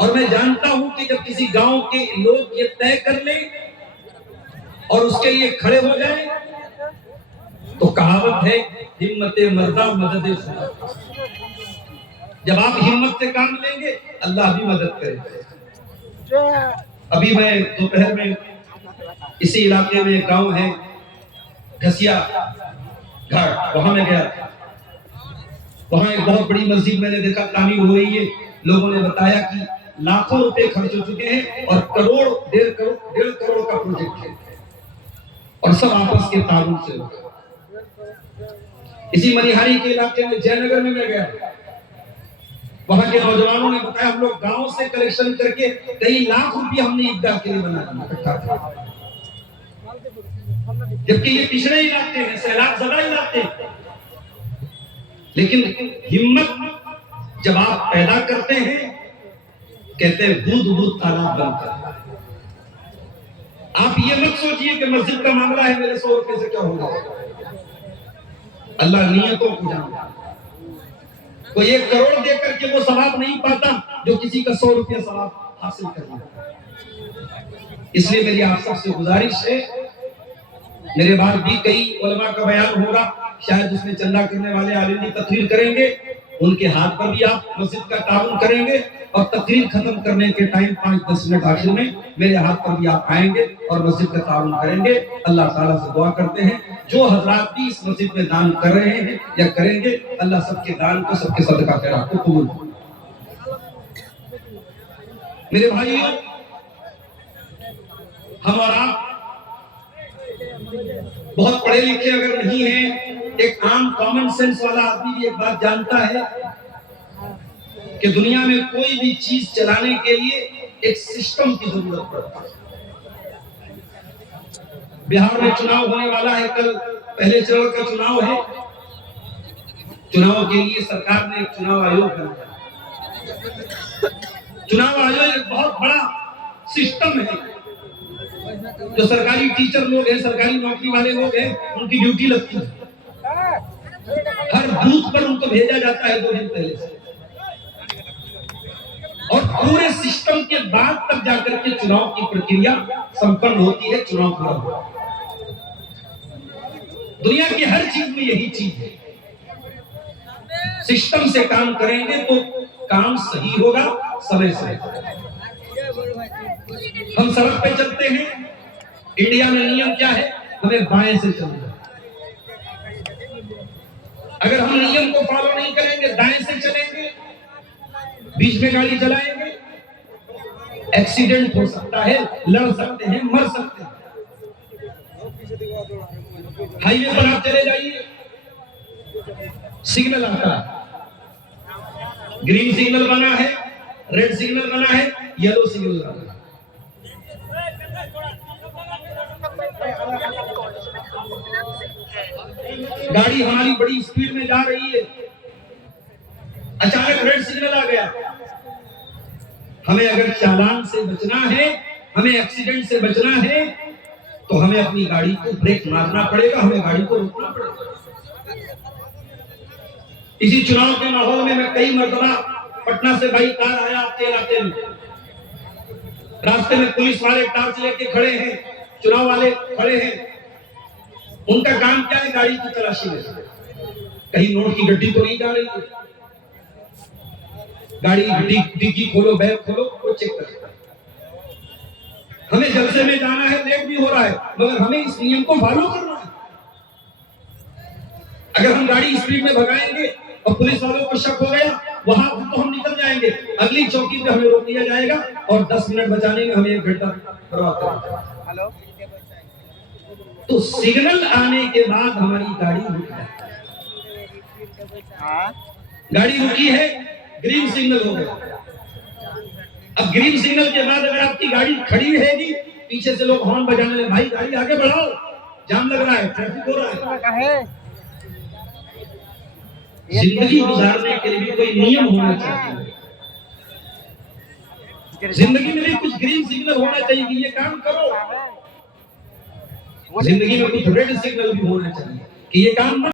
और मैं जानता हूं कि जब किसी गांव के लोग ये तय कर लें और उसके लिए खड़े हो जाएं, तो कहावत है हिम्मते मर्दा मदद खुदा। जब आप हिम्मत से काम लेंगे अल्लाह भी मदद करेगा। अभी मैं दोपहर में इसी इलाके में एक गांव है घसिया घाट, वहां में गया। वहां एक बहुत बड़ी मस्जिद मैंने देखा तामीर हो रही है। लोगों ने बताया कि लाखों रुपए खर्च हो चुके हैं और करोड़ डेढ़ करोड़ का प्रोजेक्ट है और सब आपस के ताल्लुक से होगा। इसी मनिहारी के इलाके में जयनगर में मैं गया। वहां के नौजवानों ने बताया हम लोग गांव से कलेक्शन करके कई लाख रुपए हमने ईदगाह के लिए बना इकट्ठा, जबकि ये पिछड़े इलाके हैं, सैलाब ज़दा इलाके हैं। लेकिन हिम्मत जब आप पैदा करते हैं, कहते हैं बूंद बूंद तालाब बनता है। आप ये मत सोचिए कि मस्जिद का मामला है मेरे 100 रुपए से क्या होगा। अल्लाह नियतों को जानता है। कोई 1 करोड़ देकर के वो सवाब नहीं पाता जो किसी का 100 रुपया सवाब हासिल करना। इसलिए मेरी आप सबसे गुजारिश है, मेरे बाद भी कई उलमा का बयान होगा, शायद उसमें चंदा करने वाले आलिम भी तकरीर करेंगे, उनके हाथ पर भी आप मस्जिद का ताउन करेंगे और तकरीर खत्म करने के टाइम 5-10 मिनट आखिर में मेरे हाथ पर भी आप आएंगे और मस्जिद का ताउन करेंगे। अल्लाह ताला से दुआ करते हैं जो हजरात भी इस मस्जिद में दान कर रहे हैं या करेंगे, अल्लाह सबके दान को, सबके सदका खैरात को कबूल करे। मेरे भाइयों, हम और आप बहुत पढ़े लिखे अगर नहीं हैं, एक आम कॉमन सेंस वाला आदमी भी एक बात जानता है कि दुनिया में कोई भी चीज चलाने के लिए एक सिस्टम की जरूरत पड़ती है। बिहार में चुनाव होने वाला है, कल पहले चरण का चुनाव है। चुनाव के लिए सरकार ने एक चुनाव आयोग बनाया। चुनाव आयोग एक बहुत बड़ा सिस्टम है। जो सरकारी टीचर लोग हैं, सरकारी नौकरी वाले लोग हैं, उनकी ड्यूटी लगती है। हर बूथ पर उनको भेजा जाता है 2 दिन पहले से, और पूरे सिस्टम के बाद तब जाकर के चुनाव की प्रक्रिया संपन्न होती है, चुनाव पूरा होता है। दुनिया की हर चीज में यही चीज है। सिस्टम से काम करेंगे तो काम सही होगा, समय से। हम सड़क पे चलते हैं, इंडिया में नियम क्या है, हमें बाएं से चलना है। अगर हम नियम को फॉलो नहीं करेंगे, दाएं से चलेंगे, बीच में गाड़ी चलाएंगे, एक्सीडेंट हो सकता है, लड़ सकते हैं, मर सकते हैं। हाईवे पर आप चले जाइए, सिग्नल आता है, ग्रीन सिग्नल बना है, रेड सिग्नल बना है, येलो सिग्नल बना है। गाड़ी हमारी बड़ी स्पीड में जा रही है, अचानक रेड सिग्नल आ गया। हमें अगर चालान से बचना है, हमें एक्सीडेंट से बचना है, तो हमें अपनी गाड़ी को ब्रेक मारना पड़ेगा, हमें गाड़ी को रोकना पड़ेगा। इसी चुनाव के माहौल में मैं कई मरतबा पटना से बाइक कार आया आपके इलाके में। रास्ते में पुलिस वाले टार्च लेके खड़े हैं, चुनाव वाले खड़े हैं। उनका काम क्या है, गाड़ी की तलाशी में, कहीं नोट की गड्डी तो नहीं जा रही है। गाड़ी डिग्गी खोलो, बैग खोलो, वो चेक करता है। हमें जलसे में जाना है, लेट भी हो रहा है, मगर हमें इस नियम को फॉलो करना है। अगर हम गाड़ी स्पीड में भगाएंगे और पुलिस वालों को शक हो गया, वहां तो हम निकल जाएंगे, अगली चौकी पे हमें रोक लिया जाएगा और 10 मिनट बचाने में हमें 1 घंटा बर्बाद करना। तो सिग्नल आने के बाद हमारी गाड़ी रुक जाती है। गाड़ी रुकी है, ग्रीन सिग्नल हो गया। अब ग्रीन सिग्नल के बाद अगर आपकी गाड़ी खड़ी रहेगी, पीछे से लोग हॉर्न बजाने लगे, भाई गाड़ी आगे बढ़ाओ, जाम लग रहा है, ट्रैफिक हो रहा है। जिंदगी गुजारने के लिए कोई नियम होना चाहिए। जिंदगी में भी कुछ ग्रीन सिग्नल होना चाहिए कि ये काम करो। जिंदगी में कुछ रेड सिग्नल भी होना चाहिए कि ये काम